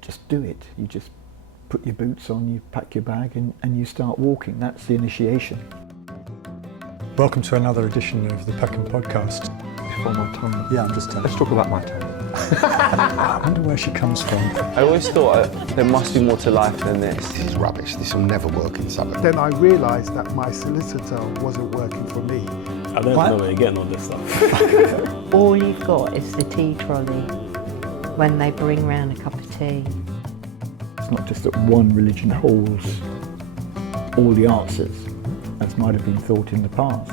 just do it. You just put your boots on, you pack your bag, and you start walking. That's the initiation. Welcome to another edition of the Peckham podcast. Before my time. Yeah, I'm just Let's talk about my time. I wonder where she comes from. I always thought there must be more to life than this. This is rubbish. This will never work in Southwark. Then I realised that my solicitor wasn't working for me. I don't know where you're getting all this stuff. All you've got is the tea trolley when they bring round a cup of tea. It's not just that one religion holds all the answers, as might have been thought in the past.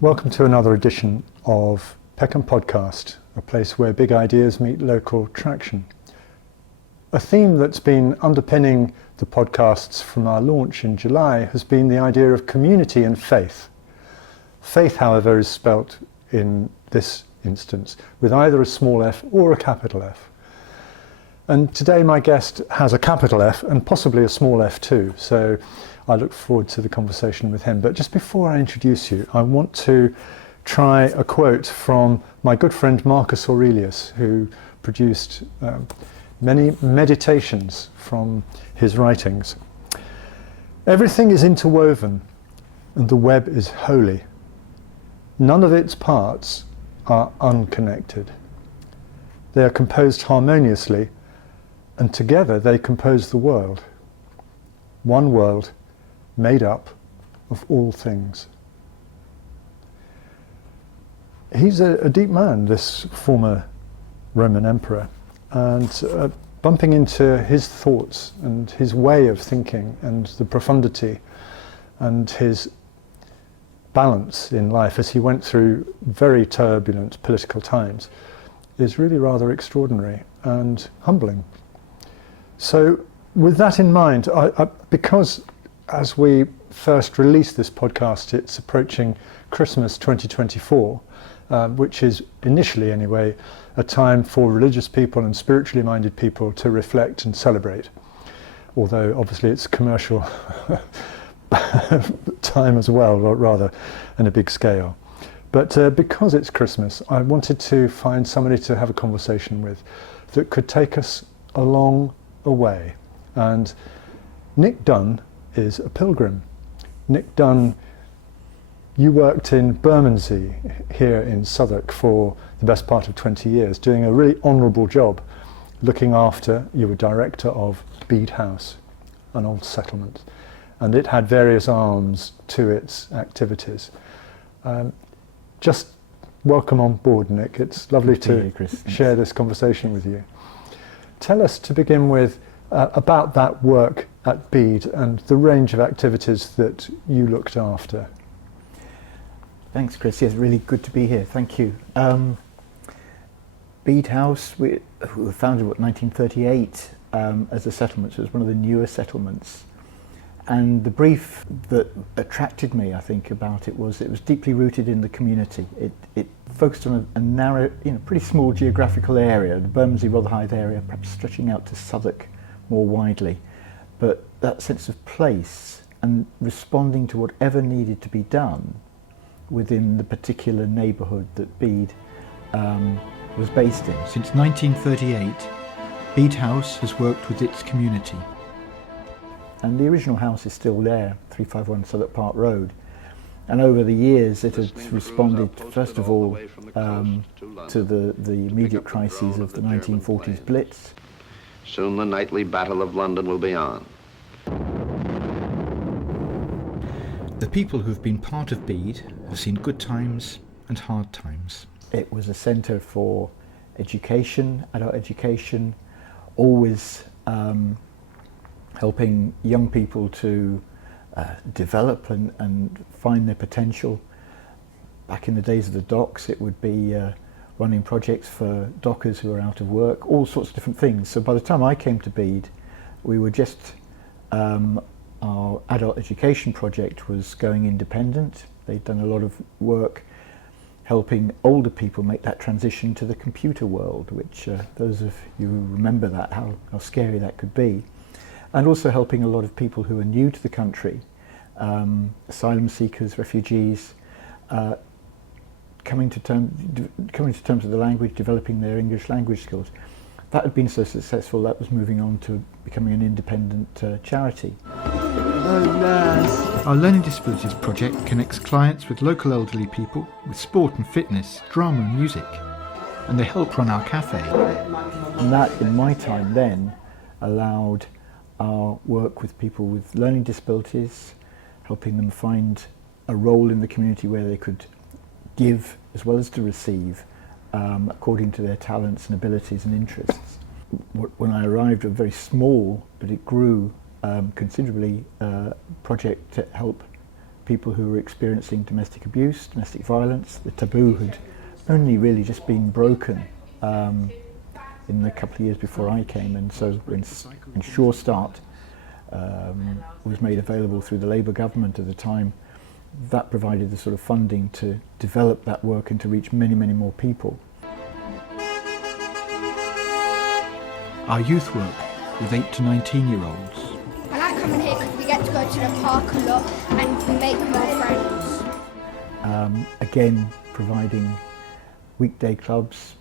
Welcome to another edition of Peckham Podcast, a place where big ideas meet local traction. A theme that's been underpinning the podcasts from our launch in July has been the idea of community and faith. Faith, however, is spelt in this instance with either a small f or a capital F. And today my guest has a capital F and possibly a small f too, so I look forward to the conversation with him. But just before I introduce you, I want to try a quote from my good friend Marcus Aurelius, who produced many meditations from his writings. Everything is interwoven and the web is holy. None of its parts are unconnected. They are composed harmoniously, and together they compose the world. One world made up of all things. He's a deep man, this former Roman emperor, and bumping into his thoughts and his way of thinking and the profundity and his balance in life as he went through very turbulent political times is really rather extraordinary and humbling. So with that in mind, because as we first released this podcast, it's approaching Christmas 2024, which is initially anyway a time for religious people and spiritually minded people to reflect and celebrate, although obviously it's commercial time as well, or rather in a big scale. But because it's Christmas, I wanted to find somebody to have a conversation with that could take us along a way. And Nick Dunne is a pilgrim. Nick Dunne, you worked in Bermondsey here in Southwark for the best part of 20 years, doing a really honourable job looking after, you were director of Bede House, an old settlement, and it had various arms to its activities. Just welcome on board, Nick. It's lovely to share this conversation with you. Tell us, to begin with, about that work at Bede and the range of activities that you looked after. Thanks, Chris. Yes, really good to be here. Thank you. Bede House, we were founded in 1938 as a settlement, so it was one of the newer settlements. And the brief that attracted me, I think, about it was deeply rooted in the community. It focused on a narrow, pretty small geographical area, the Bermondsey Rotherhithe area, perhaps stretching out to Southwark more widely. But that sense of place and responding to whatever needed to be done within the particular neighbourhood that Bede was based in. Since 1938, Bede House has worked with its community. And the original house is still there, 351 Southwark Park Road. And over the years it has responded, first of all, to the immediate crises of the 1940s Blitz. Soon the nightly battle of London will be on. The people who've been part of Bede have seen good times and hard times. It was a centre for education, adult education, always helping young people to develop and find their potential. Back in the days of the docks, it would be running projects for dockers who are out of work, all sorts of different things. So by the time I came to Bede, we were just, our adult education project was going independent. They'd done a lot of work helping older people make that transition to the computer world, which those of you who remember that, how scary that could be. And also helping a lot of people who are new to the country, asylum seekers, refugees, coming to terms with the language, developing their English language skills. that had been so successful, that was moving on to becoming an independent charity. Our Learning Disabilities project connects clients with local elderly people with sport and fitness, drama and music, and they help run our cafe. And that, in my time then, allowed our work with people with learning disabilities, helping them find a role in the community where they could give as well as to receive, according to their talents and abilities and interests. When I arrived, a very small, but it grew considerably, project to help people who were experiencing domestic abuse, domestic violence. The taboo had only really just been broken in the couple of years before I came, and so when Sure Start was made available through the Labour government at the time, that provided the sort of funding to develop that work and to reach many, many more people. Our youth work with 8 to 19-year-olds. I like coming here because we get to go to the park a lot and we make more friends. Again, providing weekday clubs,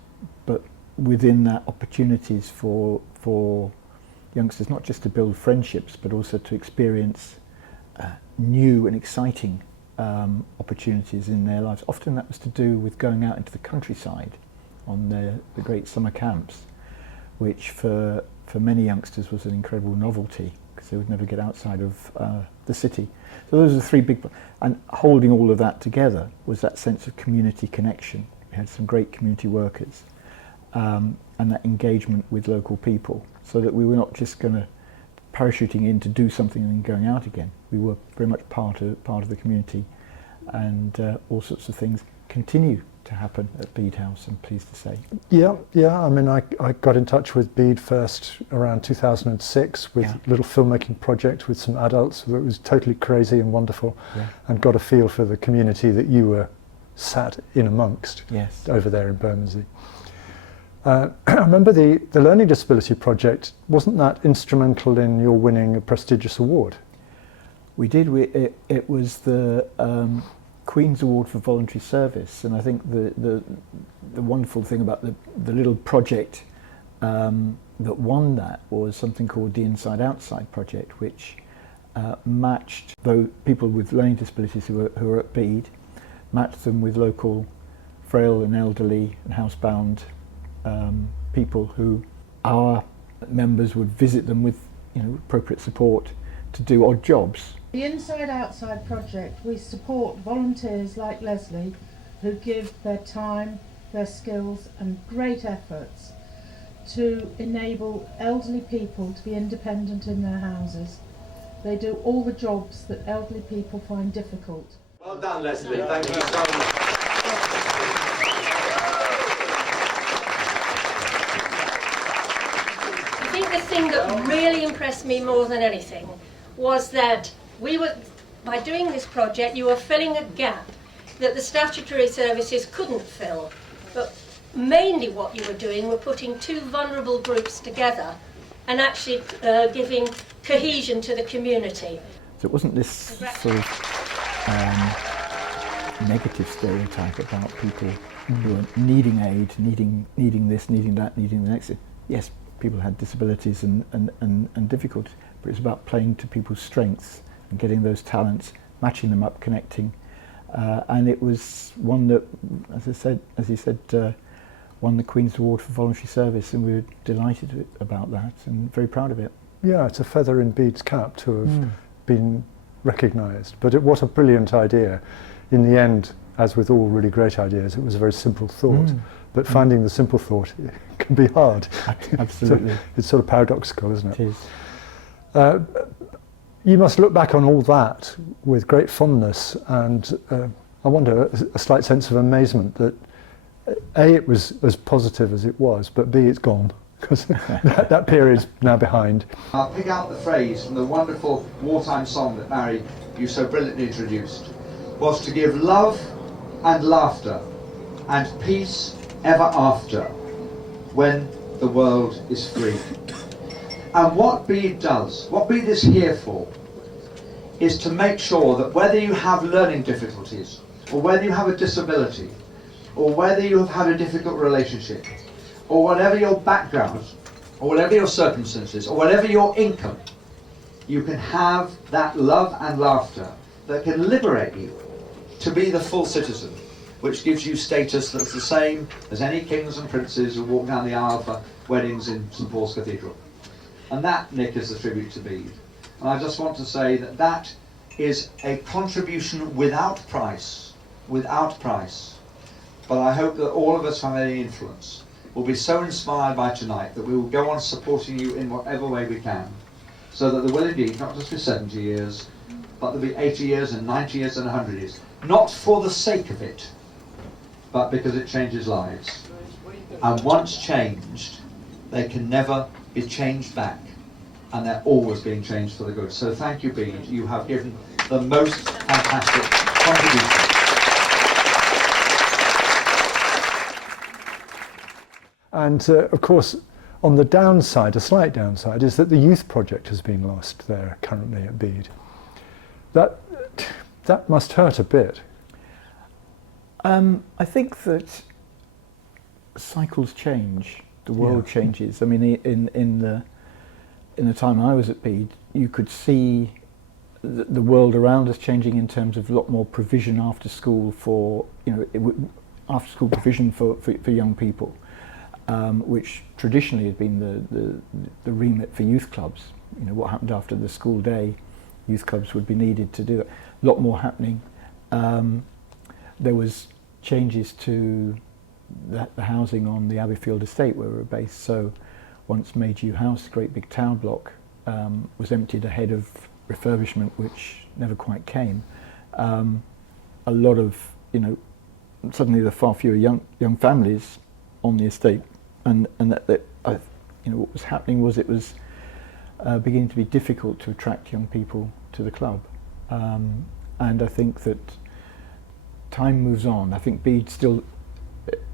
but within that opportunities for youngsters not just to build friendships but also to experience new and exciting opportunities in their lives. Often that was to do with going out into the countryside on the great summer camps, which for many youngsters was an incredible novelty because they would never get outside of the city. So those are the three big, and holding all of that together was that sense of community connection. We had some great community workers and that engagement with local people, so that we were not just going to parachuting in to do something and then going out again. We were very much part of the community, and all sorts of things continue to happen at Bede House, I'm pleased to say. Yeah. I mean, I got in touch with Bede first around 2006 with a little filmmaking project with some adults that was totally crazy and wonderful, and got a feel for the community that you were sat in amongst over there in Bermondsey. I remember the Learning Disability Project, wasn't that instrumental in your winning a prestigious award? We did. It was the Queen's Award for Voluntary Service, and I think the wonderful thing about the little project that won that was something called the Inside Outside Project, which matched people with learning disabilities who were at Bede, matched them with local frail and elderly and housebound people who our members would visit them with appropriate support to do odd jobs. The Inside Outside project, we support volunteers like Leslie who give their time, their skills and great efforts to enable elderly people to be independent in their houses. They do all the jobs that elderly people find difficult. Well done, Leslie. Thank you so much. I think the thing that really impressed me more than anything was that by doing this project, you were filling a gap that the statutory services couldn't fill. But mainly what you were doing were putting two vulnerable groups together and actually giving cohesion to the community. So it wasn't this sort of negative stereotype about people who are needing aid, needing this, needing that, needing the next. Yes, people had disabilities and difficulties, but it's about playing to people's strengths and getting those talents, matching them up, connecting. And it was one that, as you said, won the Queen's Award for Voluntary Service, and we were delighted about that and very proud of it. Yeah, it's a feather in Bede's cap to have been recognised. But what a brilliant idea. In the end, as with all really great ideas, it was a very simple thought. But finding the simple thought can be hard. Absolutely. So it's sort of paradoxical, isn't it? It is. You must look back on all that with great fondness and I wonder, a slight sense of amazement that A, it was as positive as it was, but B, it's gone, because that period's now behind. I'll pick out the phrase from the wonderful wartime song that Mary, you so brilliantly introduced, was to give love and laughter and peace ever after when the world is free. And what Bede does, what Bede is here for, is to make sure that whether you have learning difficulties, or whether you have a disability, or whether you have had a difficult relationship, or whatever your background, or whatever your circumstances, or whatever your income, you can have that love and laughter that can liberate you to be the full citizen, which gives you status that's the same as any kings and princes who walk down the aisle for weddings in St Paul's Cathedral. And that, Nick, is the tribute to Bede. And I just want to say that that is a contribution without price, without price. But I hope that all of us who have any influence will be so inspired by tonight that we will go on supporting you in whatever way we can, so that there will indeed not just be 70 years, but there'll be 80 years and 90 years and 100 years. Not for the sake of it, but because it changes lives. And once changed, they can never be changed back, and they're always being changed for the good. So thank you, Bede. You have given the most fantastic contribution. And of course, on the downside, a slight downside, is that the youth project has been lost there currently at Bede. That must hurt a bit. I think that cycles change, the world changes. I mean, in the time I was at Bede, you could see the world around us changing in terms of a lot more provision after school for, after school provision for young people, which traditionally had been the remit for youth clubs. What happened after the school day, youth clubs would be needed to do it. A lot more happening. There was changes to the housing on the Abbeyfield estate where we were based. So once Bede House, great big tower block, was emptied ahead of refurbishment, which never quite came. A lot of, suddenly there were far fewer young families on the estate, and what was happening was it was beginning to be difficult to attract young people to the club. And I think that time moves on. I think Bede still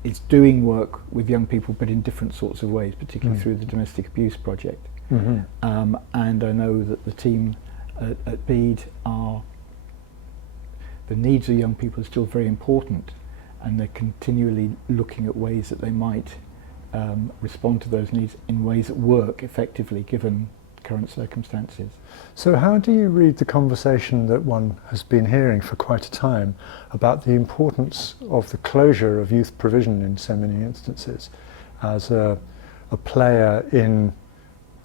is doing work with young people, but in different sorts of ways, particularly through the domestic abuse project. And I know that the team at Bede the needs of young people are still very important, and they're continually looking at ways that they might respond to those needs in ways that work effectively given current circumstances. So how do you read the conversation that one has been hearing for quite a time about the importance of the closure of youth provision in so many instances as a player in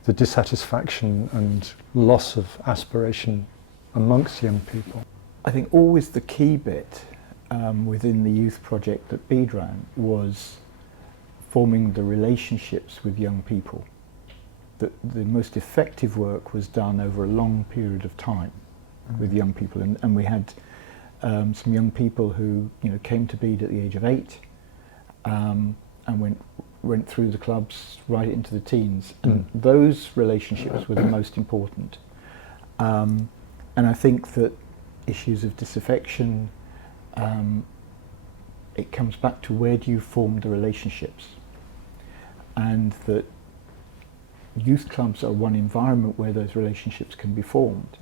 the dissatisfaction and loss of aspiration amongst young people? I think always the key bit within the youth project that Bede ran was forming the relationships with young people. The most effective work was done over a long period of time with young people, and we had some young people who came to Bede at the age of 8 and went through the clubs right into the teens, and those relationships were the most important. And I think that issues of disaffection, it comes back to where do you form the relationships, and that youth clubs are one environment where those relationships can be formed.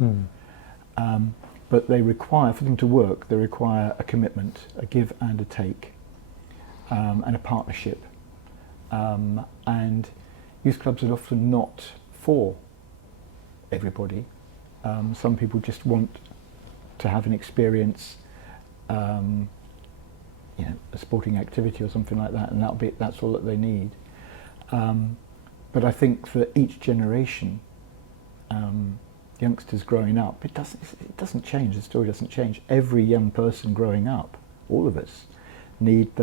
But they require, for them to work, they require a commitment, a give and a take, and a partnership. And youth clubs are often not for everybody. Some people just want to have an experience, a sporting activity or something like that, and that's all that they need. But I think for each generation, youngsters growing up, it doesn't change. The story doesn't change. Every young person growing up, all of us, need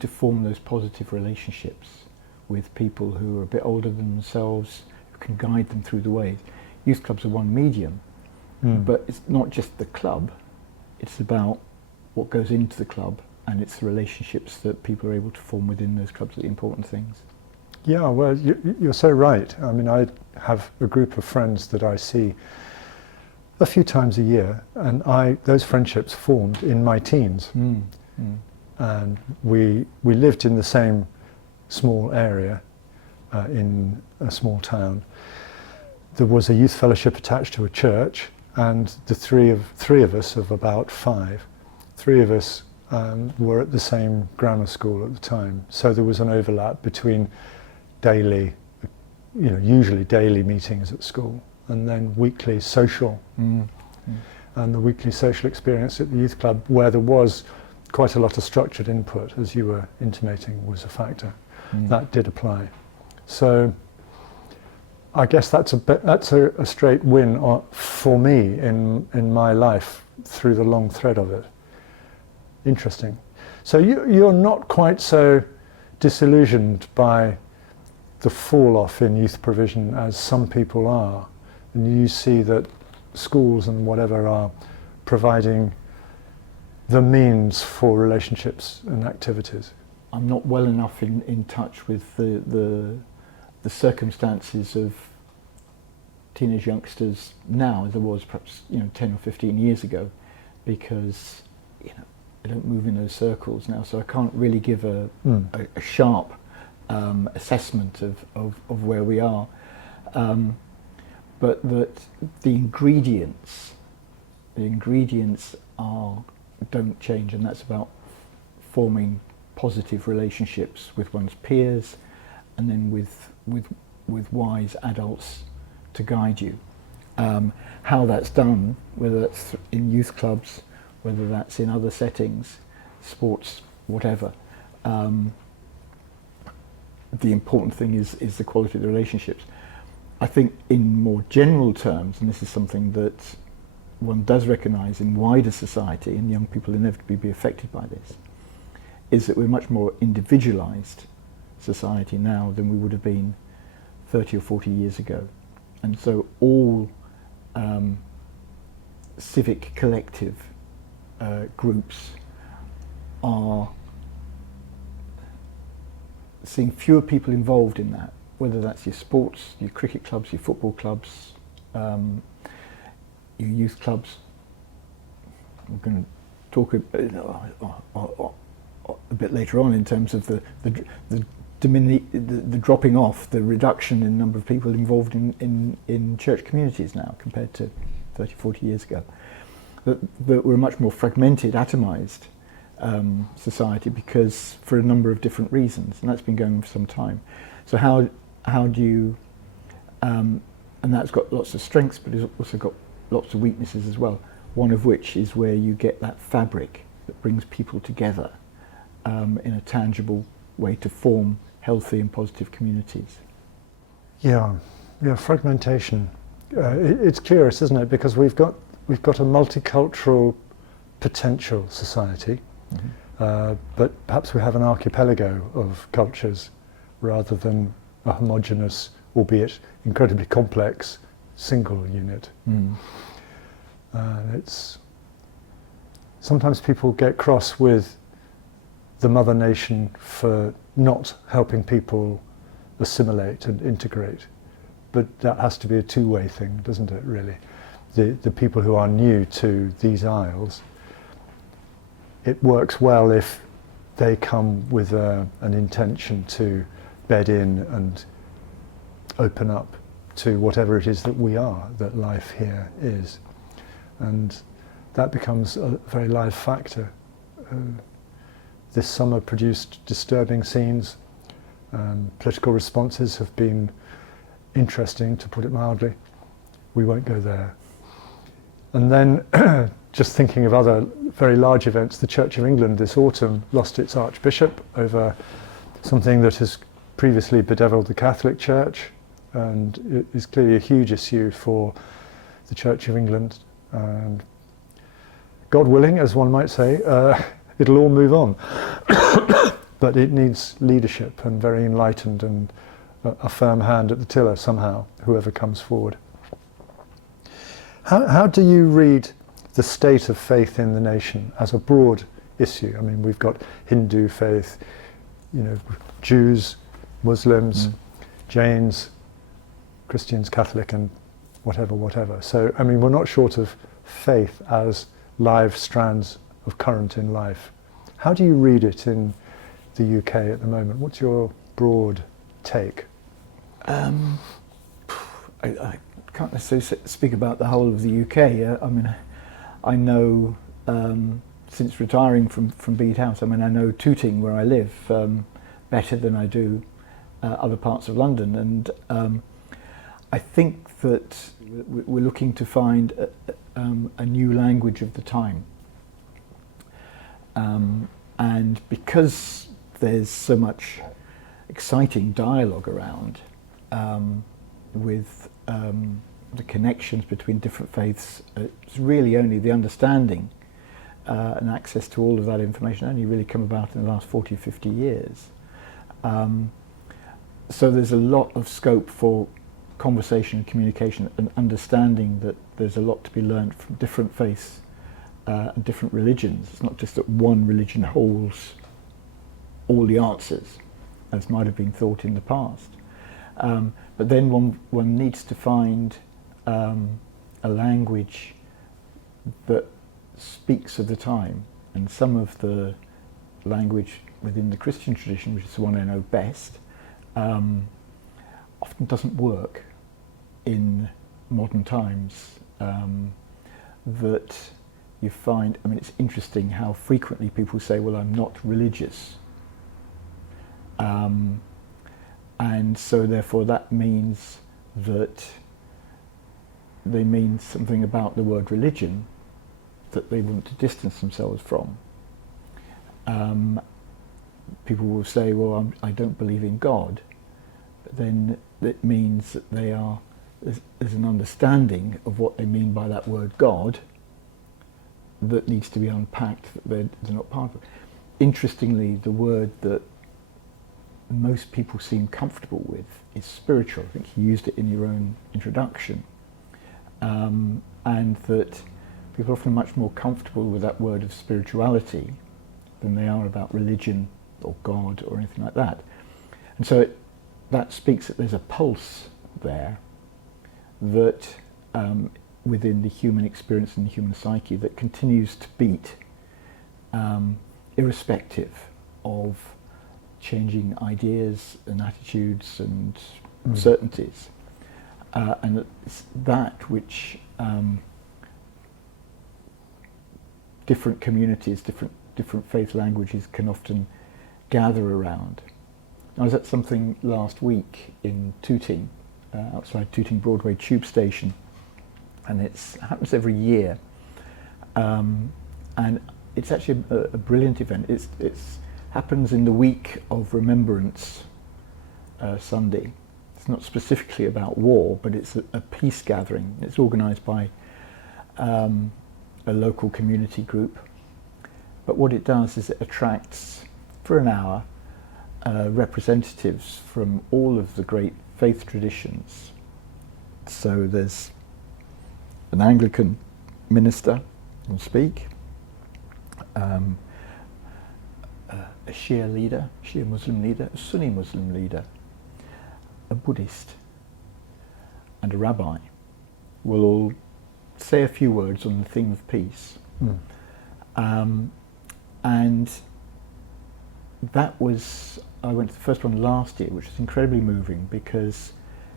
to form those positive relationships with people who are a bit older than themselves, who can guide them through the way. Youth clubs are one medium, but it's not just the club. It's about what goes into the club, and it's the relationships that people are able to form within those clubs, the important things. Yeah, well, you're so right. I mean, I have a group of friends that I see a few times a year, and those friendships formed in my teens. And we lived in the same small area in a small town. There was a youth fellowship attached to a church, and the three of us of about 5, 3 of us were at the same grammar school at the time. So there was an overlap between daily, usually daily meetings at school, and then weekly social. And the weekly social experience at the youth club, where there was quite a lot of structured input, as you were intimating, was a factor. That did apply. So I guess that's a straight win for me in my life through the long thread of it. Interesting. So you're not quite so disillusioned by the fall off in youth provision as some people are, and you see that schools and whatever are providing the means for relationships and activities. I'm not well enough in touch with the circumstances of teenage youngsters now as I was perhaps 10 or 15 years ago, because I don't move in those circles now, so I can't really give a sharp assessment of where we are. But that the ingredients don't change, and that's about forming positive relationships with one's peers, and then with wise adults to guide you. How that's done, whether that's in youth clubs, whether that's in other settings, sports, whatever. The important thing is the quality of the relationships. I think in more general terms, and this is something that one does recognise in wider society, and young people inevitably be affected by this, is that we're much more individualised society now than we would have been 30 or 40 years ago. And so all civic collective groups are seeing fewer people involved in that, whether that's your sports, your cricket clubs, your football clubs, your youth clubs. We're going to talk a bit later on in terms of the dropping off, the reduction in the number of people involved in church communities now compared to 30, 40 years ago. That we're a much more fragmented, atomised society, because for a number of different reasons, and that's been going on for some time. So how do you, and that's got lots of strengths, but it's also got lots of weaknesses as well, one of which is where you get that fabric that brings people together in a tangible way to form healthy and positive communities. Yeah, fragmentation. It's curious, isn't it? Because we've got a multicultural potential society, but perhaps we have an archipelago of cultures rather than a homogeneous, albeit incredibly complex, single unit. It's sometimes people get cross with the mother nation for not helping people assimilate and integrate, but that has to be a two-way thing, doesn't it, really? The people who are new to these isles, it works well if they come with an intention to bed in and open up to whatever it is that we are, that life here is. And that becomes a very live factor. This summer produced disturbing scenes. Political responses have been interesting, to put it mildly. We won't go there. And then, just thinking of other very large events, the Church of England this autumn lost its Archbishop over something that has previously bedeviled the Catholic Church, and it is clearly a huge issue for the Church of England. And God willing, as one might say, it'll all move on. But it needs leadership, and very enlightened and a firm hand at the tiller somehow, whoever comes forward. How do you read the state of faith in the nation as a broad issue? I mean, we've got Hindu faith, Jews, Muslims, Jains, Christians, Catholic, and whatever. So, I mean, we're not short of faith as live strands of current in life. How do you read it in the UK at the moment? What's your broad take? I can't necessarily speak about the whole of the UK. I mean, I know since retiring from Bede House, I mean, I know Tooting, where I live, better than I do other parts of London, and I think that we're looking to find a new language of the time. And because there's so much exciting dialogue around with the connections between different faiths, it's really only the understanding and access to all of that information only really come about in the last 40, 50 years. So there's a lot of scope for conversation and communication and understanding that there's a lot to be learned from different faiths and different religions. It's not just that one religion holds all the answers, as might have been thought in the past. But then one needs to find a language that speaks of the time, and some of the language within the Christian tradition, which is the one I know best, often doesn't work in modern times. That you find, I mean, it's interesting how frequently people say, well, I'm not religious. And so therefore that means that they mean something about the word religion that they want to distance themselves from. People will say, well, I don't believe in God, but then it means that there's an understanding of what they mean by that word God that needs to be unpacked, that they're not part of it. Interestingly, the word that most people seem comfortable with is spiritual. I think you used it in your own introduction. And that people are often much more comfortable with that word of spirituality than they are about religion or God or anything like that. And so that speaks that there's a pulse there that within the human experience and the human psyche that continues to beat irrespective of changing ideas and attitudes and certainties. And it's that which different communities, different faith languages can often gather around. I was at something last week in Tooting, outside Tooting Broadway Tube Station, and it happens every year, and it's actually a brilliant event. It happens in the week of Remembrance Sunday. It's not specifically about war, but it's a peace gathering. It's organised by a local community group. But what it does is it attracts, for an hour, representatives from all of the great faith traditions. So there's an Anglican minister who will speak, a Shia Muslim leader, a Sunni Muslim leader, a Buddhist, and a rabbi will all say a few words on the theme of peace. And that was, I went to the first one last year, which was incredibly moving because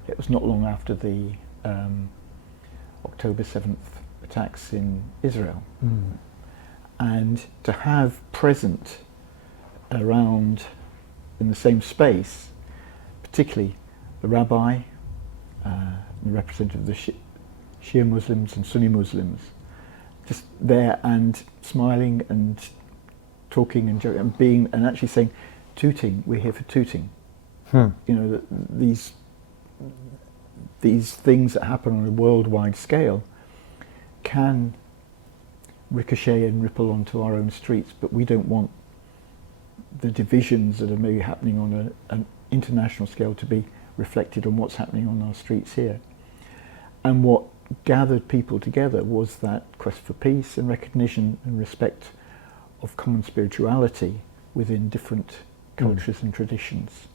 it was not long after the October 7th attacks in Israel. And to have present around in the same space, particularly the rabbi, the representative of the Shia Muslims and Sunni Muslims, just there and smiling and talking and joking and being and actually saying, Tooting, we're here for Tooting. You know, these things that happen on a worldwide scale can ricochet and ripple onto our own streets, but we don't want the divisions that are maybe happening on an international scale to be reflected on what's happening on our streets here. And what gathered people together was that quest for peace and recognition and respect of common spirituality within different cultures and traditions.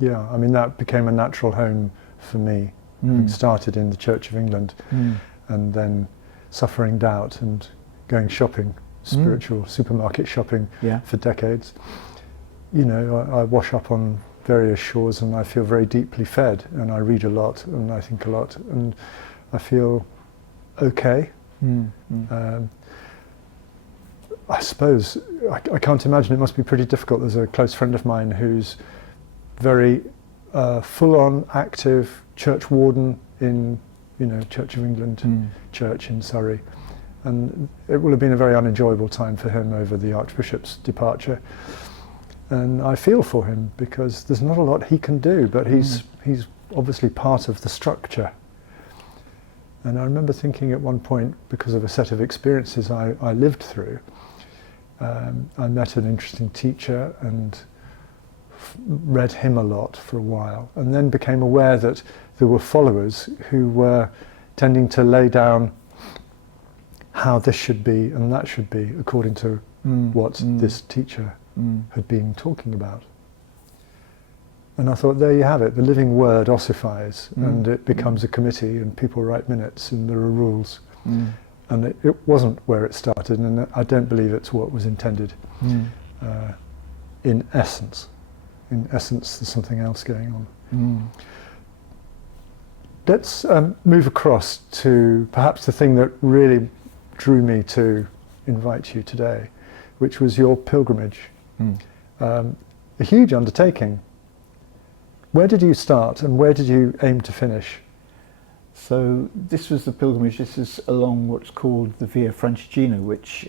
Yeah, I mean that became a natural home for me. Having started in the Church of England and then suffering doubt and going shopping, spiritual supermarket shopping for decades. You know, I wash up on various shores and I feel very deeply fed, and I read a lot and I think a lot and I feel okay. I suppose I can't imagine it must be pretty difficult. There's a close friend of mine who's very full-on active church warden in, Church of England church in Surrey, and it will have been a very unenjoyable time for him over the Archbishop's departure. And I feel for him because there's not a lot he can do, but he's obviously part of the structure. And I remember thinking at one point, because of a set of experiences I lived through, I met an interesting teacher and read him a lot for a while, and then became aware that there were followers who were tending to lay down how this should be and that should be according to what this teacher had been talking about. And I thought, there you have it, the living word ossifies and it becomes a committee and people write minutes and there are rules. And it wasn't where it started, and I don't believe it's what was intended in essence. In essence, there's something else going on. Let's move across to perhaps the thing that really drew me to invite you today, which was your pilgrimage. A huge undertaking. Where did you start and where did you aim to finish? So this was the pilgrimage. This is along what's called the Via Francigena, which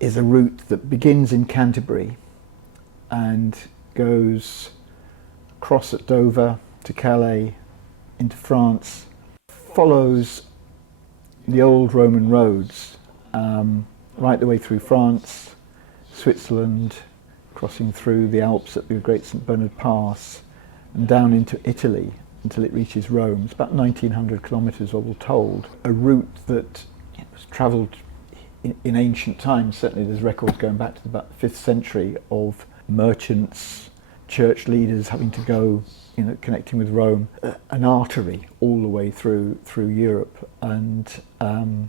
is a route that begins in Canterbury and goes across at Dover to Calais into France, follows the old Roman roads right the way through France, Switzerland, crossing through the Alps at the Great St Bernard Pass and down into Italy until it reaches Rome. It's about 1,900 kilometres all told. A route that was travelled in ancient times. Certainly there's records going back to about the 5th century of merchants, church leaders having to go, connecting with Rome, an artery all the way through Europe. And my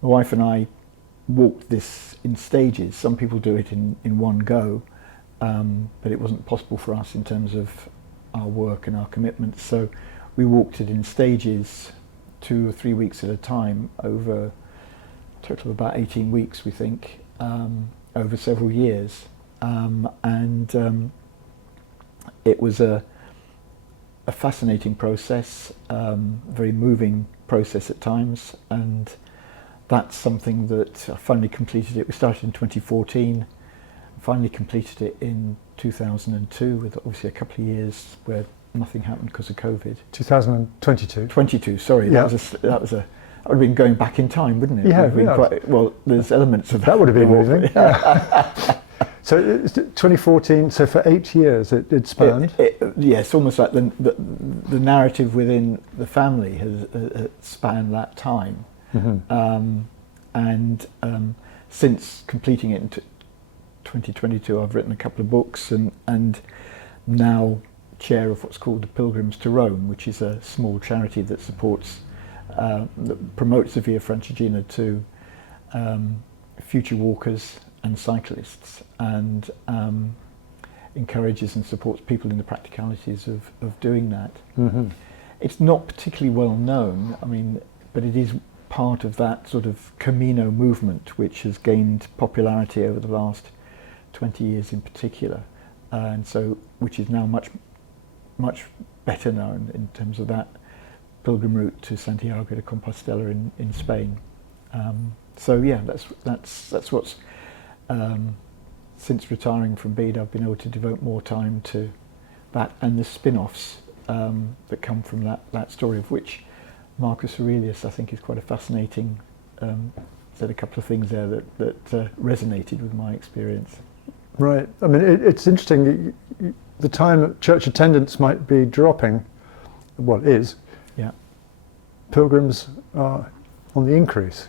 wife and I walked this in stages. Some people do it in one go, but it wasn't possible for us in terms of our work and our commitments. So we walked it in stages, 2 or 3 weeks at a time, over a total of about 18 weeks, we think, over several years. It was a fascinating process, very moving process at times, and that's something that I finally completed it. We started in 2014, finally completed it in 2002, with obviously a couple of years where nothing happened because of COVID. 2022. 22, sorry. Yeah. That would have been going back in time, wouldn't it? Yeah. Quite, well, there's elements of that. That would have been moving. Yeah. So it's 2014, so for 8 years it spanned? Yes, almost like the narrative within the family has spanned that time. And since completing it in 2022, I've written a couple of books and now chair of what's called the Pilgrims to Rome, which is a small charity that supports, that promotes the Via Francigena to future walkers and cyclists, and encourages and supports people in the practicalities of doing that. It's not particularly well known, but it is part of that sort of Camino movement, which has gained popularity over the last 20 years in particular, and so which is now much better known in terms of that pilgrim route to Santiago de Compostela in Spain. So yeah, that's what's since retiring from Bede, I've been able to devote more time to that and the spin-offs that come from that story, of which Marcus Aurelius, I think, is quite a fascinating, said a couple of things there that resonated with my experience. Right. It's interesting, the time that church attendance might be dropping, well, it is. Yeah. Pilgrims are on the increase.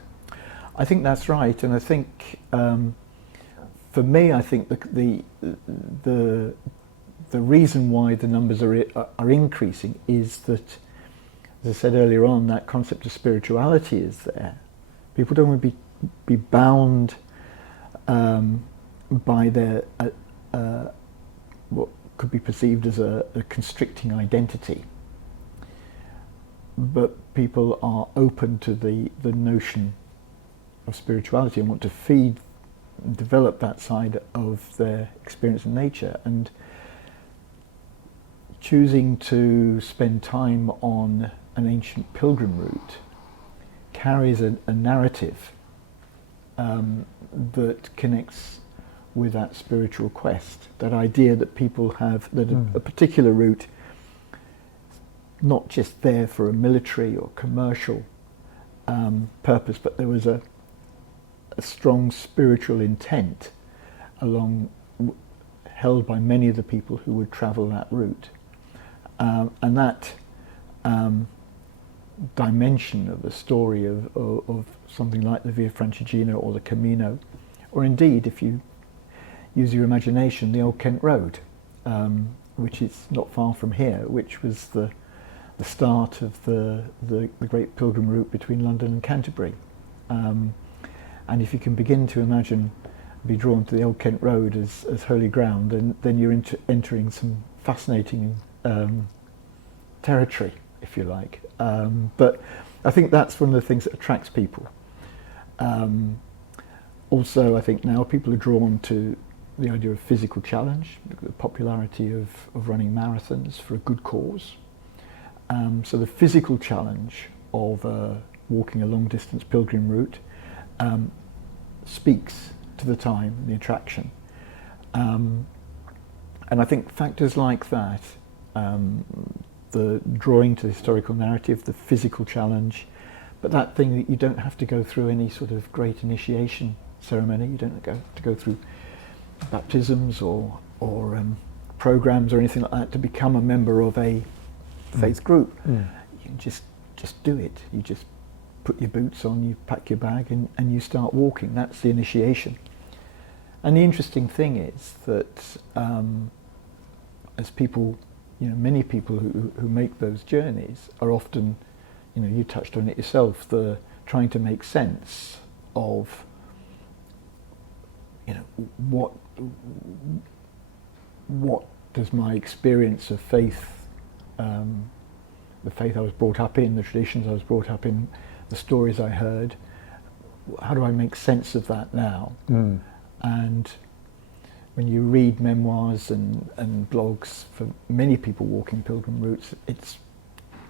I think that's right, and I think for me, I think the reason why the numbers are increasing is that, as I said earlier on, that concept of spirituality is there. People don't want to be bound by their what could be perceived as a constricting identity, but people are open to the notion spirituality and want to feed and develop that side of their experience in nature, and choosing to spend time on an ancient pilgrim route carries a narrative that connects with that spiritual quest, that idea that people have, that a particular route not just there for a military or commercial purpose, but there was a strong spiritual intent held by many of the people who would travel that route. And that dimension of the story of something like the Via Francigena or the Camino, or indeed, if you use your imagination, the Old Kent Road, which is not far from here, which was the start of the great pilgrim route between London and Canterbury. And if you can begin to imagine, be drawn to the Old Kent Road as holy ground, then you're entering some fascinating territory, if you like. But I think that's one of the things that attracts people. Also, I think now people are drawn to the idea of physical challenge, the popularity of running marathons for a good cause. So the physical challenge of walking a long distance pilgrim route speaks to the time and the attraction. And I think factors like that, the drawing to the historical narrative, the physical challenge, but that thing that you don't have to go through any sort of great initiation ceremony, you don't have to go through baptisms or programs or anything like that to become a member of a faith group. You just do it. You just put your boots on, you pack your bag, and you start walking. That's the initiation. And the interesting thing is that as people, many people who make those journeys are often, you touched on it yourself, the trying to make sense of, what does my experience of faith, the faith I was brought up in, the traditions I was brought up in, the stories I heard, how do I make sense of that now? And when you read memoirs and blogs for many people walking pilgrim routes, it's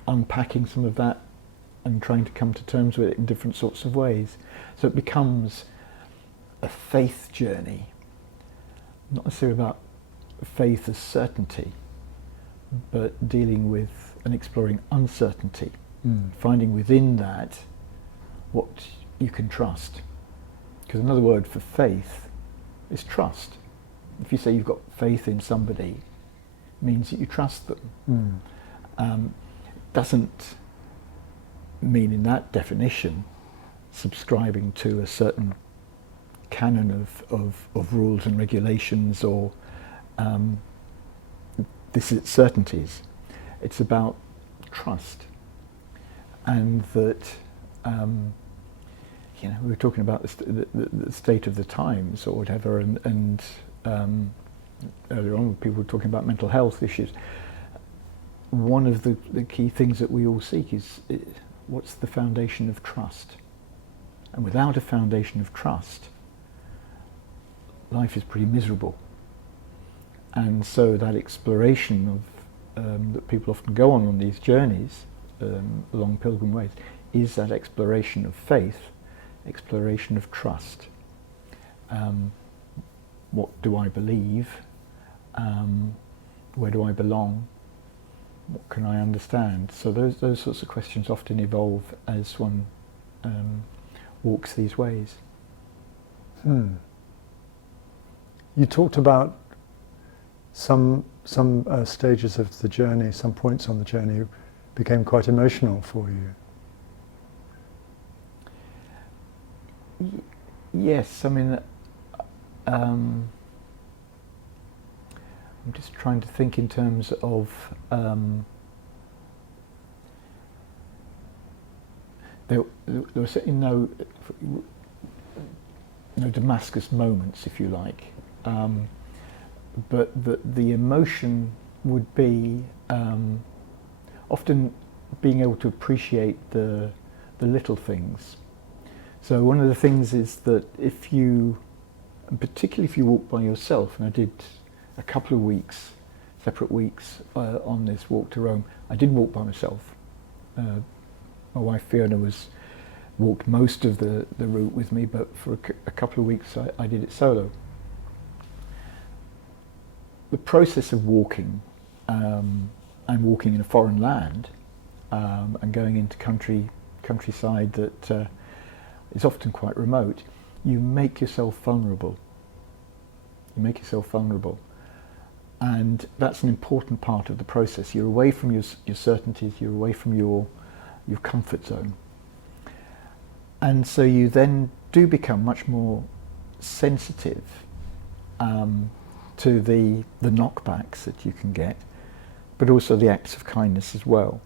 unpacking some of that and trying to come to terms with it in different sorts of ways. So it becomes a faith journey, not necessarily about faith as certainty, but dealing with and exploring uncertainty, finding within that what you can trust. Because another word for faith is trust. If you say you've got faith in somebody, it means that you trust them. Doesn't mean in that definition subscribing to a certain canon of rules and regulations or certainties. It's about trust, and that we were talking about the state of the times or whatever, and earlier on people were talking about mental health issues. One of the key things that we all seek is what's the foundation of trust, and without a foundation of trust, life is pretty miserable. And so that exploration of that people often go on these journeys along pilgrim ways is that exploration of faith, exploration of trust. What do I believe? Where do I belong? What can I understand? So those sorts of questions often evolve as one walks these ways. You talked about some stages of the journey, some points on the journey became quite emotional for you. Yes, I mean, I'm just trying to think in terms of there were certainly no Damascus moments, if you like. But the emotion would be often being able to appreciate the little things. So one of the things is that if you, and particularly if you walk by yourself, and I did a couple of weeks, separate weeks on this walk to Rome, I did walk by myself. My wife Fiona walked most of the route with me, but for a couple of weeks I did it solo. The process of walking, and walking in a foreign land, and going into countryside that is often quite remote, you make yourself vulnerable. You make yourself vulnerable. And that's an important part of the process. You're away from your certainties, you're away from your comfort zone. And so you then do become much more sensitive to the knockbacks that you can get, but also the acts of kindness as well.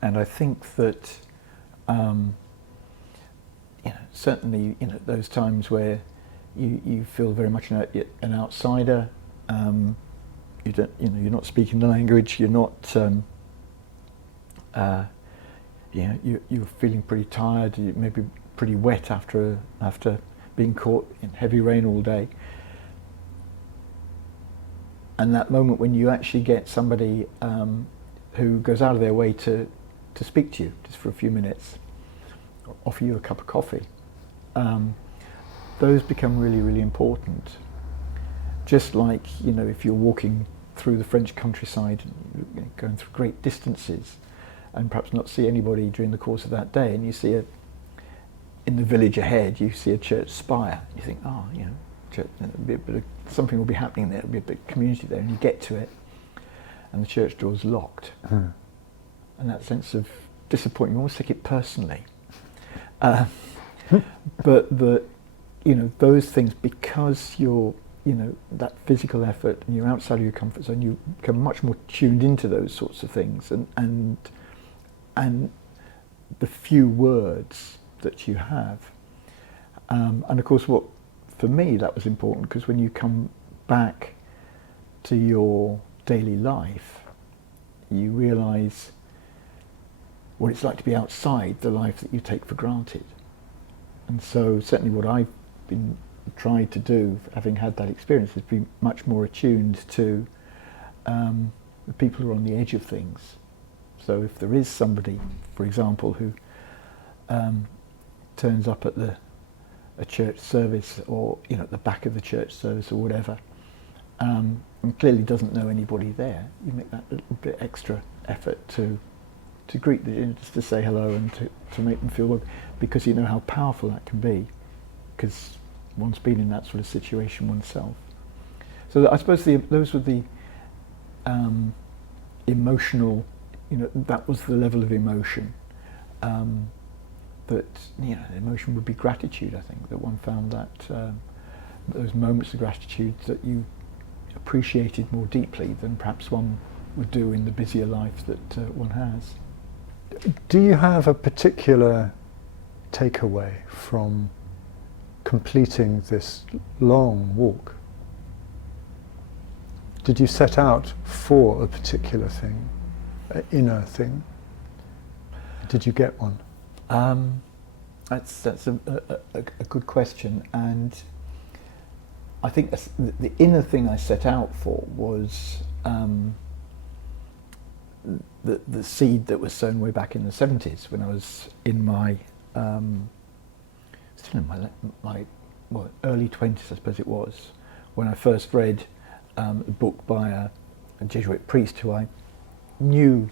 And I think that certainly those times where you feel very much an outsider, you're not speaking the language, you're not you're feeling pretty tired, you may be pretty wet after being caught in heavy rain all day. And that moment when you actually get somebody who goes out of their way to speak to you just for a few minutes, or offer you a cup of coffee, those become really, really important. Just like, if you're walking through the French countryside, and going through great distances, and perhaps not see anybody during the course of that day, and you see in the village ahead, you see a church spire, you think, church, something will be happening there, there'll be a big community there, and you get to it, and the church door's locked. And that sense of disappointment, you almost take it personally. But those things, because you're, that physical effort, and you're outside of your comfort zone, you become much more tuned into those sorts of things, and the few words that you have. And of course, for me, that was important, because when you come back to your daily life, you realise what it's like to be outside the life that you take for granted. And so certainly what I've been tried to do, having had that experience, is be much more attuned to the people who are on the edge of things. So if there is somebody, for example, who turns up at a church service, or at the back of the church service or whatever, and clearly doesn't know anybody there, you make that little bit extra effort to greet them, just to say hello, and to make them feel welcome, because you know how powerful that can be, because one's been in that sort of situation oneself. So I suppose those were the emotional, that was the level of emotion. That the emotion would be gratitude. I think that one found that those moments of gratitude that you appreciated more deeply than perhaps one would do in the busier life that one has. Do you have a particular takeaway from completing this long walk? Did you set out for a particular thing, an inner thing? Did you get one? That's a good question, and I think the inner thing I set out for was the seed that was sown way back in the 70s, when I was in my still in my early 20s, I suppose it was, when I first read a book by a Jesuit priest who I knew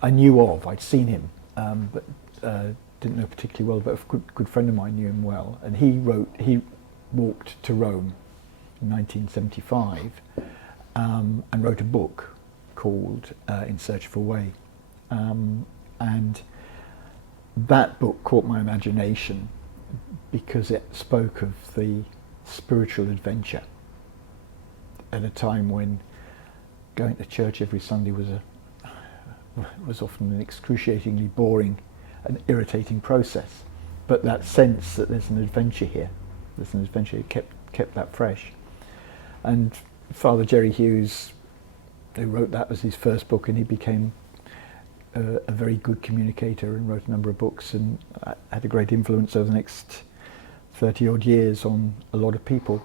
of. I'd seen him, but didn't know particularly well, but a good friend of mine knew him well, and he walked to Rome in 1975 and wrote a book called In Search of a Way, and that book caught my imagination because it spoke of the spiritual adventure at a time when going to church every Sunday was often an excruciatingly boring and irritating process. But that sense that there's an adventure here, kept that fresh. And Father Jerry Hughes, who wrote that as his first book, and he became a very good communicator and wrote a number of books, and had a great influence over the next 30 odd years on a lot of people.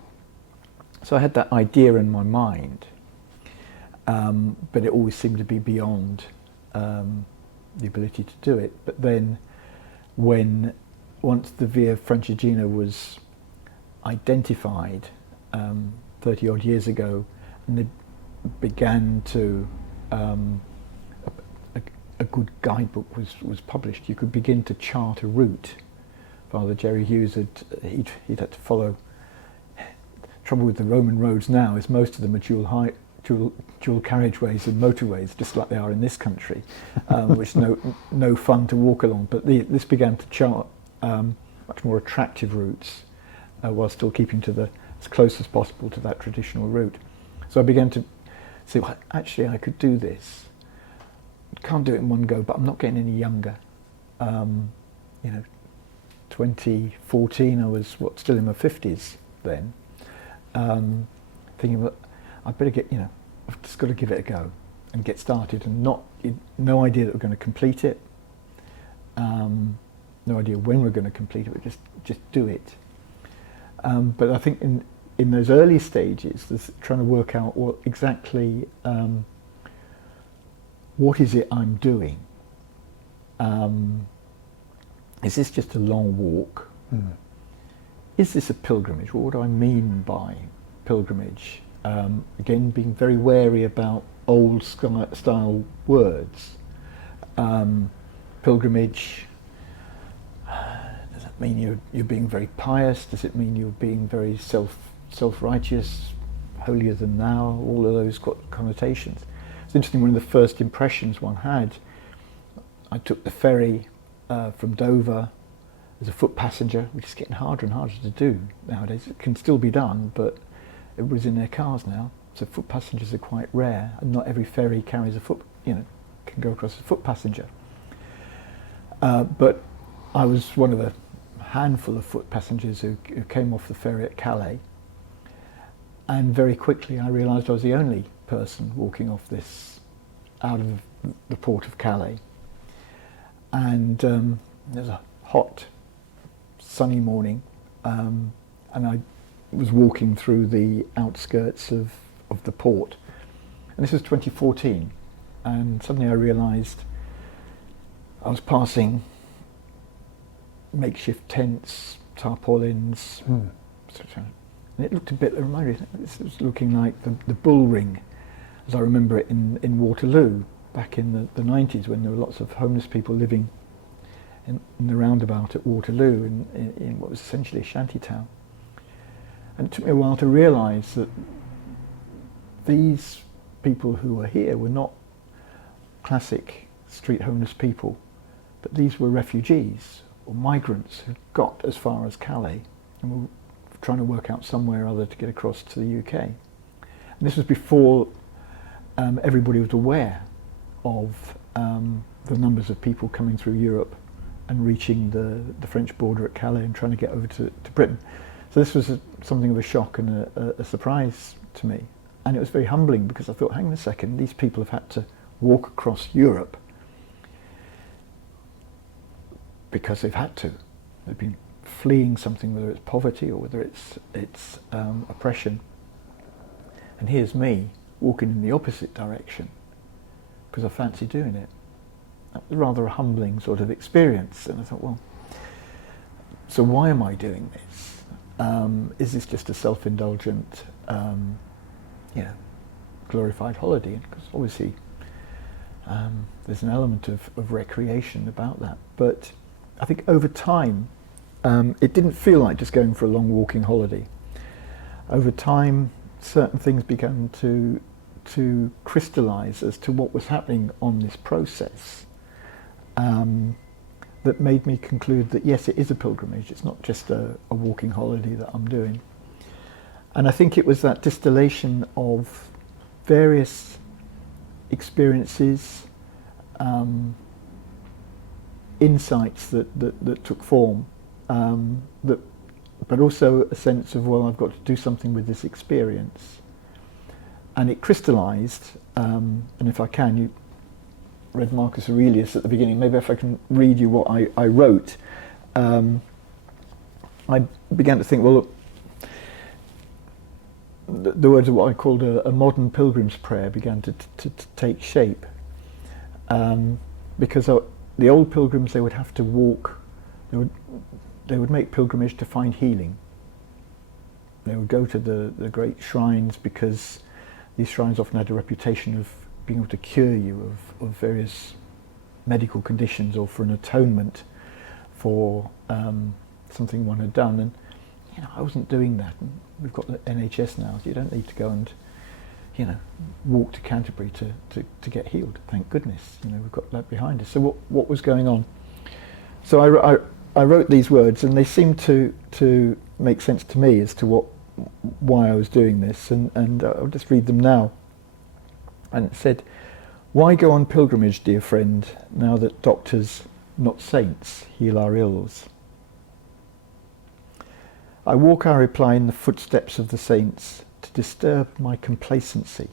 So I had that idea in my mind, but it always seemed to be beyond the ability to do it. But then once the Via Francigena was identified 30 odd years ago, and they began to a good guidebook was published, you could begin to chart a route. Father Jerry Hughes he'd had to follow. Trouble with the Roman roads now is most of them are dual carriageways and motorways, just like they are in this country, which is no fun to walk along. But this began to chart much more attractive routes, while still keeping to as close as possible to that traditional route. So I began to say, well, actually I could do this. Can't do it in one go, but I'm not getting any younger. 2014, I was still in my 50s then. Thinking, well, I'd better I've just got to give it a go and get started, and no idea that we're going to complete it. No idea when we're going to complete it, but just do it. But I think in those early stages, there's trying to work out exactly what is it I'm doing. Is this just a long walk? Mm. Is this a pilgrimage? What do I mean by pilgrimage? Again, being very wary about old style words. Pilgrimage, does that mean you're being very pious? Does it mean you're being very self-righteous, holier than thou? All of those connotations. It's interesting, one of the first impressions one had, I took the ferry from Dover as a foot passenger, which is getting harder and harder to do nowadays. It can still be done, but everybody's in their cars now, so foot passengers are quite rare, and not every ferry carries can go across a foot passenger. But I was one of a handful of foot passengers who came off the ferry at Calais, and very quickly I realised I was the only person walking off this out of the port of Calais. And there's a hot, sunny morning, and I was walking through the outskirts of the port. And this was 2014, and suddenly I realised I was passing makeshift tents, tarpaulins, and it looked a bit, it reminded me, this was looking like the bull ring, as I remember it in Waterloo, back in the 90s, when there were lots of homeless people living in the roundabout at Waterloo, in what was essentially a shanty town. And it took me a while to realise that these people who were here were not classic street homeless people, but these were refugees or migrants who got as far as Calais and were trying to work out some way or other to get across to the UK. And this was before everybody was aware of the numbers of people coming through Europe and reaching the French border at Calais and trying to get over to Britain. So this was something of a shock and a surprise to me. And it was very humbling, because I thought, hang on a second, these people have had to walk across Europe because they've had to. They've been fleeing something, whether it's poverty or whether it's oppression. And here's me walking in the opposite direction because I fancy doing it. That was rather a humbling sort of experience, and I thought, well, so why am I doing this? Is this just a self-indulgent, glorified holiday? Because obviously there's an element of recreation about that. But I think over time, it didn't feel like just going for a long walking holiday. Over time, certain things began to crystallise as to what was happening on this process. That made me conclude that yes, it is a pilgrimage. It's not just a walking holiday that I'm doing. And I think it was that distillation of various experiences, insights that took form, but also a sense of, well, I've got to do something with this experience. And it crystallised, and if I can, read Marcus Aurelius at the beginning, maybe if I can read you what I wrote. I began to think, well, look, the words of what I called a modern pilgrim's prayer began to take shape. Because the old pilgrims, they would have to walk, they would make pilgrimage to find healing. They would go to the great shrines because these shrines often had a reputation of being able to cure you of various medical conditions, or for an atonement for something one had done. And you know, I wasn't doing that. And we've got the NHS now, so you don't need to go and, you know, walk to Canterbury to get healed. Thank goodness, you know, we've got that behind us. So what was going on? So I wrote these words, and they seemed to make sense to me as to why I was doing this, and I'll just read them now. And it said, "Why go on pilgrimage, dear friend, now that doctors, not saints, heal our ills? I walk," I reply, "in the footsteps of the saints to disturb my complacency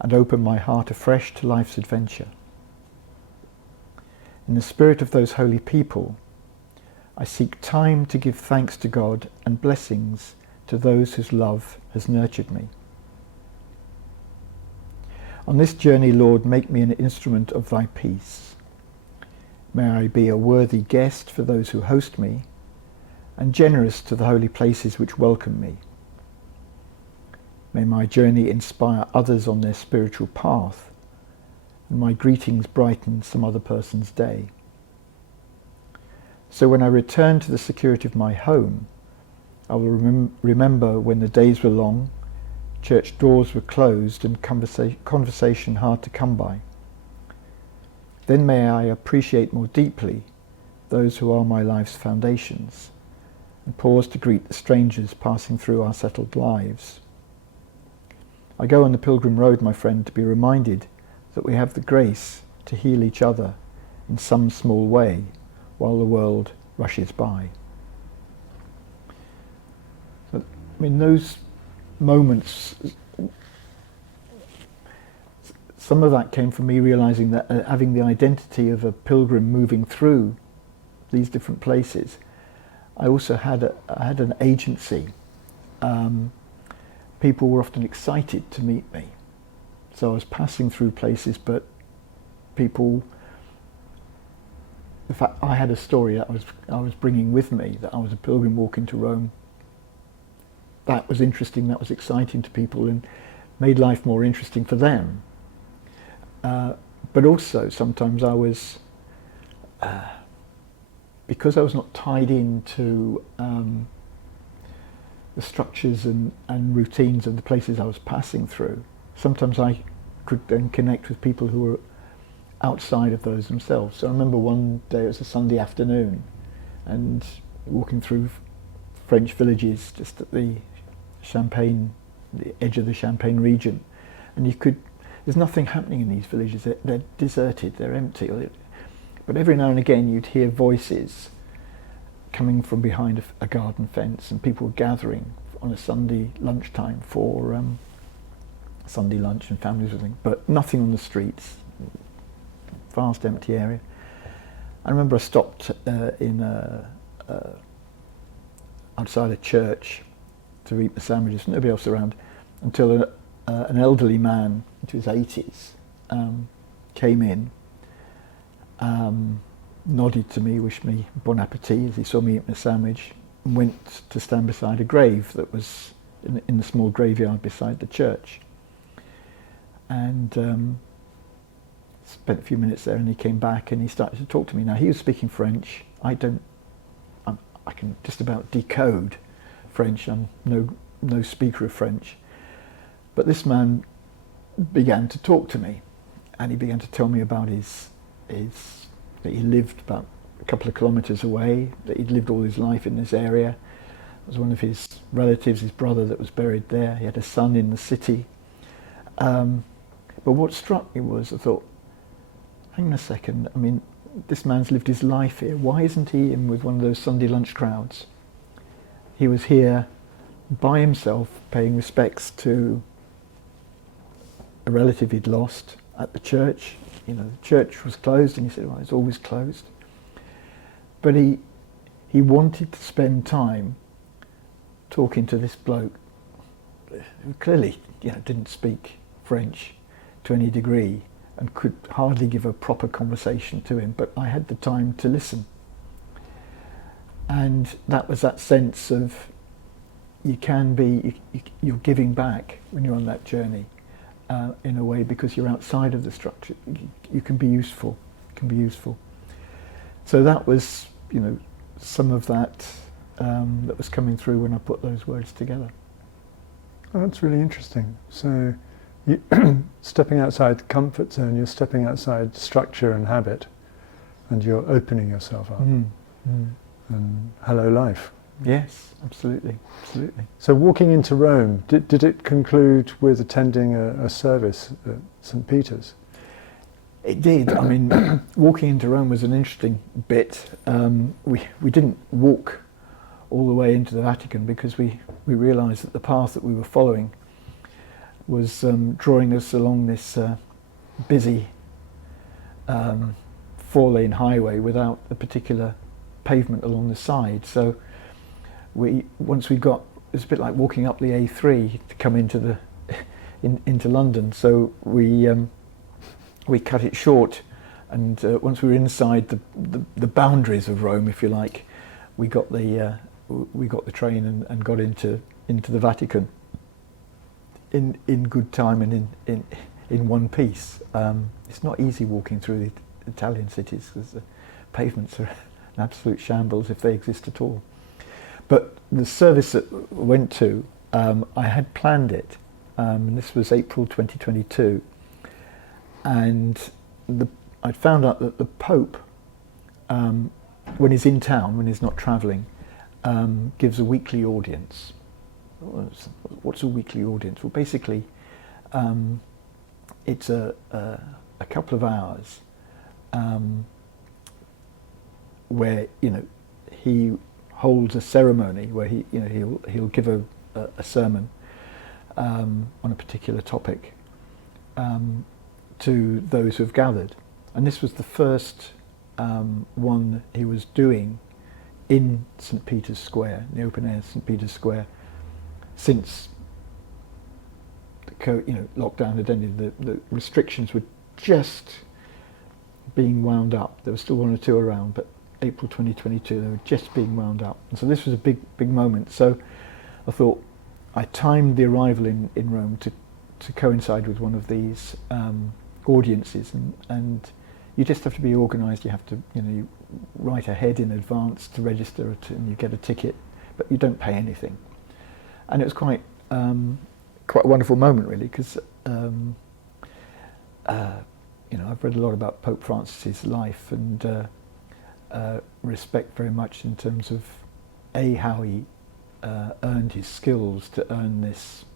and open my heart afresh to life's adventure. In the spirit of those holy people, I seek time to give thanks to God and blessings to those whose love has nurtured me. On this journey, Lord, make me an instrument of thy peace. May I be a worthy guest for those who host me, and generous to the holy places which welcome me. May my journey inspire others on their spiritual path, and my greetings brighten some other person's day. So when I return to the security of my home, I will remember when the days were long, church doors were closed, and conversation hard to come by. Then may I appreciate more deeply those who are my life's foundations, and pause to greet the strangers passing through our settled lives. I go on the pilgrim road, my friend, to be reminded that we have the grace to heal each other in some small way while the world rushes by." So, I mean, those moments, some of that came from me realizing that having the identity of a pilgrim moving through these different places, I also had an agency. People were often excited to meet me. So I was passing through places, but people, in fact, I had a story that I was bringing with me, that I was a pilgrim walking to Rome. That was interesting, that was exciting to people, and made life more interesting for them. But also sometimes I was, because I was not tied into the structures and routines of the places I was passing through, sometimes I could then connect with people who were outside of those themselves. So I remember one day, it was a Sunday afternoon, and walking through French villages just at the edge of the Champagne region, and there's nothing happening in these villages. They're deserted, they're empty. But every now and again you'd hear voices coming from behind a garden fence, and people were gathering on a Sunday lunchtime for Sunday lunch, and families were things, but nothing on the streets, vast empty area. I remember I stopped outside a church to eat the sandwiches, nobody else around, until an elderly man into his 80s came in, nodded to me, wished me bon appetit as he saw me eat my sandwich, and went to stand beside a grave that was in the small graveyard beside the church. And spent a few minutes there, and he came back and he started to talk to me. Now, he was speaking French. I can just about decode French. I'm no speaker of French. But this man began to talk to me, and he began to tell me about that he lived about a couple of kilometres away, that he'd lived all his life in this area. It was one of his relatives, his brother, that was buried there. He had a son in the city. But what struck me was, I thought, hang on a second, I mean, this man's lived his life here. Why isn't he in with one of those Sunday lunch crowds? He was here by himself, paying respects to a relative he'd lost at the church, the church was closed, and he said, well, it's always closed. But he wanted to spend time talking to this bloke who clearly didn't speak French to any degree and could hardly give a proper conversation to him, but I had the time to listen. And that was that sense of you're giving back when you're on that journey in a way, because you're outside of the structure. You can be useful. So that was, some of that that was coming through when I put those words together. Oh, that's really interesting. So, you stepping outside the comfort zone, you're stepping outside structure and habit, and you're opening yourself up. And hello, life. Yes, absolutely. So, walking into Rome, did it conclude with attending a service at St. Peter's? It did. I mean, walking into Rome was an interesting bit. We didn't walk all the way into the Vatican because we realised that the path that we were following was drawing us along this busy 4-lane highway without a particular pavement along the side. So once we got, it's a bit like walking up the A3 to come into into London. So we cut it short, and once we were inside the boundaries of Rome, if you like, we got the train and got into the Vatican in good time and in one piece. It's not easy walking through the Italian cities because the pavements are an absolute shambles if they exist at all. But the service that I went to, I had planned it, and this was April 2022. And I'd found out that the Pope, when he's in town, when he's not travelling, gives a weekly audience. What's a weekly audience? Well, basically, it's a couple of hours where he holds a ceremony where he'll give a sermon on a particular topic. To those who have gathered, and this was the first one he was doing in St. Peter's Square, in the open air St. Peter's Square, since the lockdown had ended. The restrictions were just being wound up. There were still one or two around, but April 2022 they were just being wound up, and so this was a big moment. So I thought I timed the arrival in Rome to coincide with one of these audiences, and you just have to be organised. You have to, you write ahead in advance to register it, and you get a ticket, but you don't pay anything. And it was quite a wonderful moment, really, because I've read a lot about Pope Francis's life and respect very much in terms of how he earned his skills to earn this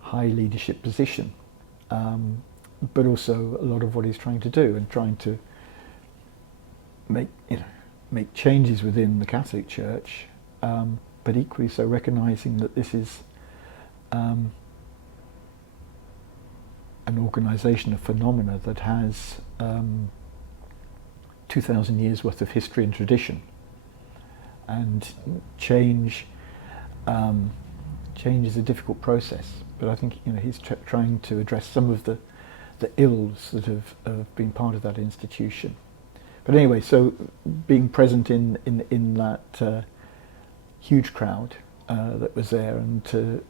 high leadership position, but also a lot of what he's trying to do and trying to make changes within the Catholic Church, but equally so recognising that this is an organisation, a phenomena that has 2,000 years worth of history and tradition, and change is a difficult process. But I think he's trying to address some of the ills that have been part of that institution. But anyway, so being present in that huge crowd that was there, and to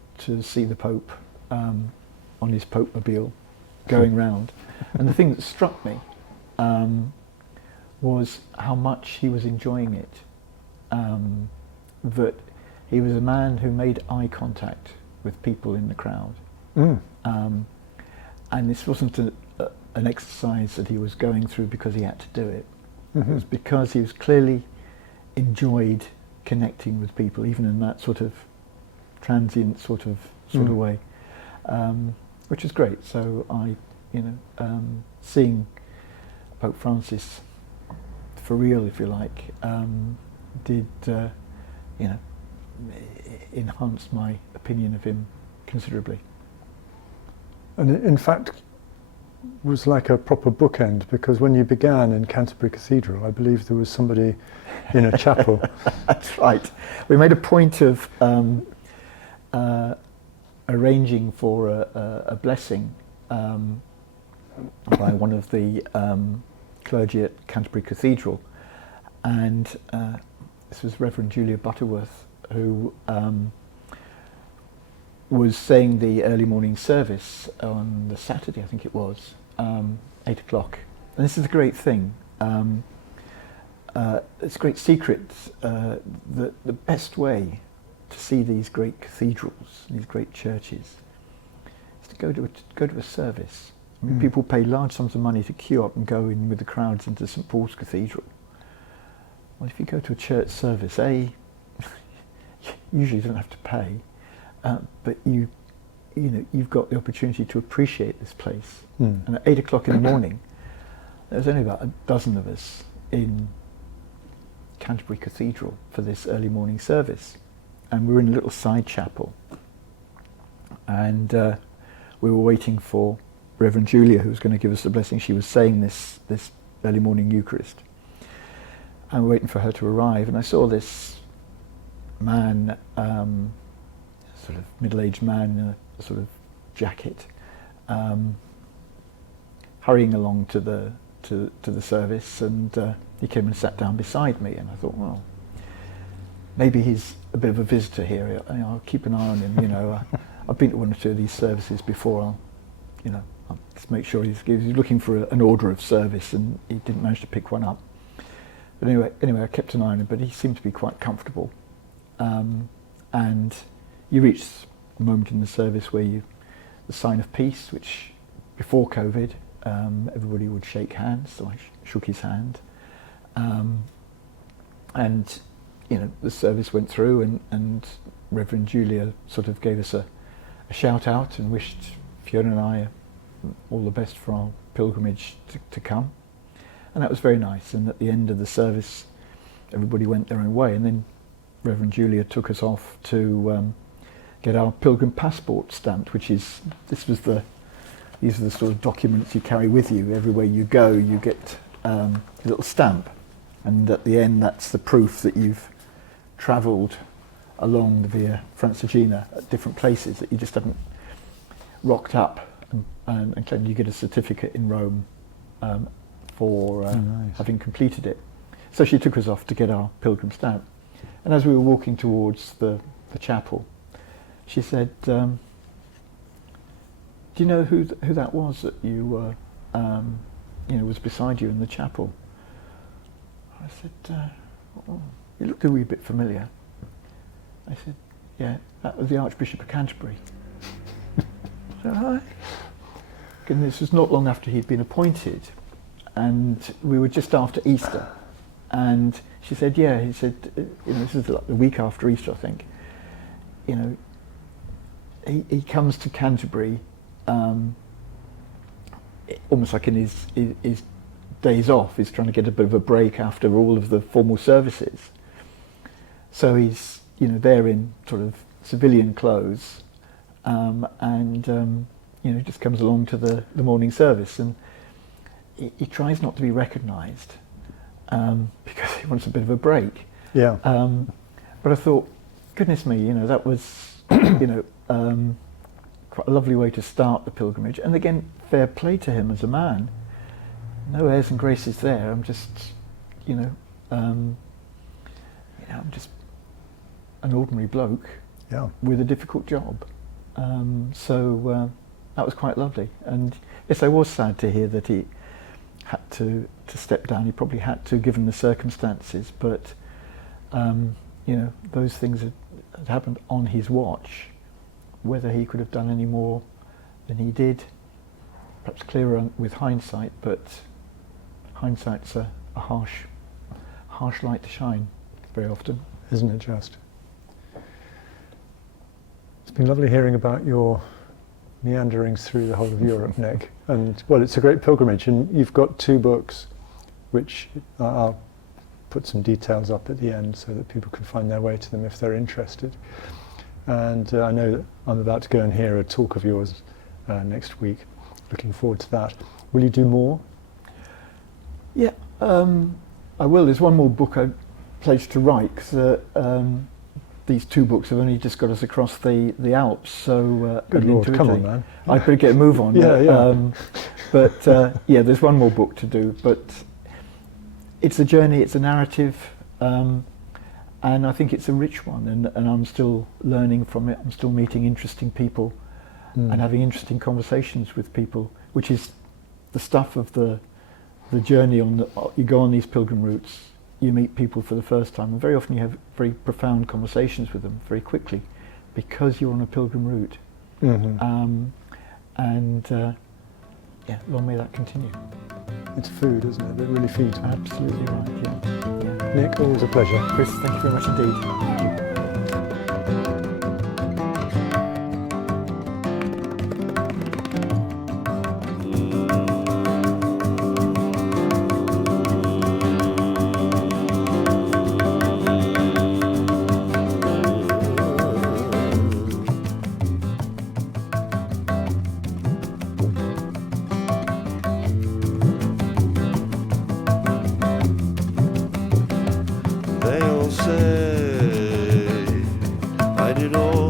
see the Pope on his Pope-mobile going round, and the thing that struck me was how much he was enjoying it. That he was a man who made eye contact with people in the crowd. And this wasn't an exercise that he was going through because he had to do it. It was because he was clearly enjoyed connecting with people, even in that sort of transient sort of way, which is great. So I, seeing Pope Francis for real, if you like, did enhance my opinion of him considerably. And in fact, was like a proper bookend, because when you began in Canterbury Cathedral, I believe there was somebody in a chapel. That's right. We made a point of arranging for a blessing by one of the clergy at Canterbury Cathedral, and this was Reverend Julia Butterworth, who was saying the early morning service on the Saturday, I think it was, 8 o'clock. And this is a great thing. It's a great secret that the best way to see these great cathedrals, these great churches, is to go to a service. I mean, people pay large sums of money to queue up and go in with the crowds into St Paul's Cathedral. Well, if you go to a church service, usually you don't have to pay, but you've got the opportunity to appreciate this place. And at 8 o'clock in the morning, there was only about a dozen of us in Canterbury Cathedral for this early morning service, and we were in a little side chapel, and we were waiting for Reverend Julia, who was going to give us the blessing. She was saying this early morning Eucharist, and we're waiting for her to arrive, and I saw this man, sort of middle-aged man in a sort of jacket, hurrying along to the service, and he came and sat down beside me, and I thought, well, maybe he's a bit of a visitor here. I'll keep an eye on him. I've been to one or two of these services before. I'll just make sure he's looking for an order of service, and he didn't manage to pick one up. But anyway, I kept an eye on him, but he seemed to be quite comfortable. And you reach a moment in the service where the sign of peace, which before COVID, everybody would shake hands, so I shook his hand. And the service went through, and Reverend Julia sort of gave us a shout out and wished Fiona and I all the best for our pilgrimage to come. And that was very nice. And at the end of the service, everybody went their own way, and then Reverend Julia took us off to get our pilgrim passport stamped, these are the sort of documents you carry with you. Everywhere you go, you get a little stamp, and at the end, that's the proof that you've travelled along the Via Francigena at different places, that you just haven't rocked up and claimed. You get a certificate in Rome for having completed it. So she took us off to get our pilgrim stamp, and as we were walking towards the chapel, she said, "Do you know who that was that you was beside you in the chapel?" I said, "You looked a wee bit familiar." I said, "Yeah, that was the Archbishop of Canterbury." So hi. And this was not long after he'd been appointed, and we were just after Easter, and she said, "Yeah," he said, this is like the week after Easter, I think. He comes to Canterbury almost like in his days off. He's trying to get a bit of a break after all of the formal services. So he's there in sort of civilian clothes, and he just comes along to the morning service, and he tries not to be recognised because he wants a bit of a break. Yeah. But I thought, goodness me, that was quite a lovely way to start the pilgrimage. And again, fair play to him as a man. No airs and graces there. I'm just, I'm just an ordinary bloke with a difficult job. So that was quite lovely. And yes, I was sad to hear that he had to step down. He probably had to, given the circumstances. But those things had happened on his watch. Whether he could have done any more than he did, perhaps clearer with hindsight, but hindsight's a harsh light to shine very often. Isn't it just? It's been lovely hearing about your meanderings through the whole of Europe, Nick. And, well, it's a great pilgrimage, and you've got 2 books, which I'll put some details up at the end so that people can find their way to them if they're interested. And I know that I'm about to go and hear a talk of yours next week looking forward to that. Will you do more? Yeah, I will. There's one more book I pledged to write, because these two books have only just got us across the Alps, so Good and Lord, into come Italy. on, man. I'd better get a move on. Yeah. But yeah, there's one more book to do, but it's a journey, it's a narrative, and I think it's a rich one, and I'm still learning from it. I'm still meeting interesting people and having interesting conversations with people, which is the stuff of the journey. You go on these pilgrim routes, you meet people for the first time, and very often you have very profound conversations with them very quickly, because you're on a pilgrim route. Yeah, long may that continue. It's food, isn't it? It really feeds me. Absolutely right, yeah. Nick, always a pleasure. Chris, thank you very much indeed. Thank you. They all say I did all